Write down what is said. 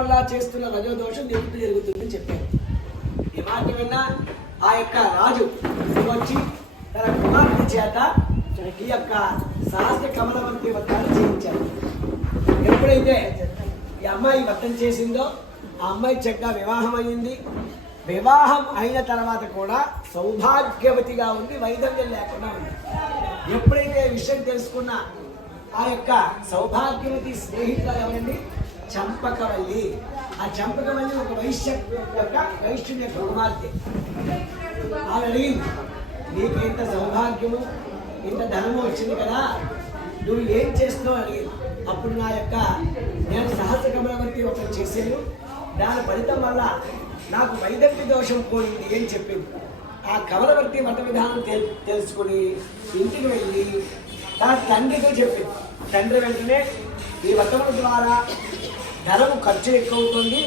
వల్ల చేస్తున్న రజోదోషం నివృత్తి జరుగుతుందని చెప్పారు. ఈ మాట విన్న ఆ యొక్క రాజు వచ్చి తన కుమార్తె చేత ఈ యొక్క సహస్ర కమలవంతి వ్రతాన్ని చేయించారు. ఎప్పుడైతే ఈ అమ్మాయి వ్రతం చేసిందో ఆ అమ్మాయి చక్కగా వివాహం అయింది. వివాహం అయిన తర్వాత కూడా సౌభాగ్యవతిగా ఉంది, వైధవ్యం లేకుండా ఉంది. ఎప్పుడైతే విషయం తెలుసుకున్న ఆ యొక్క సౌభాగ్యవతి స్నేహితులు ఎవరండి? చంపకవల్లి. ఆ చంపకవల్లి ఒక వైశ్యుని యొక్క కుమార్తె. ఆమె అడిగింది, నీకు ఇంత సౌభాగ్యము ఇంత ధనము వచ్చింది కదా, నువ్వు ఏం చేస్తున్నావు అడిగింది. అప్పుడు నేను సహస్ర కమలవర్తి ఒకటి చేశాను, దాని ఫలితం వల్ల నాకు వైదవ్య దోషం పోయింది అని చెప్పింది. ఆ కమలవర్తి వ్రత విధానం తెలుసుకుని ఇంటికి వెళ్ళి తన తండ్రితో చెప్పింది. తండ్రి వెంటనే ఈ వ్రతముల ద్వారా ధనము ఖర్చు ఎక్కువ అవుతుంది,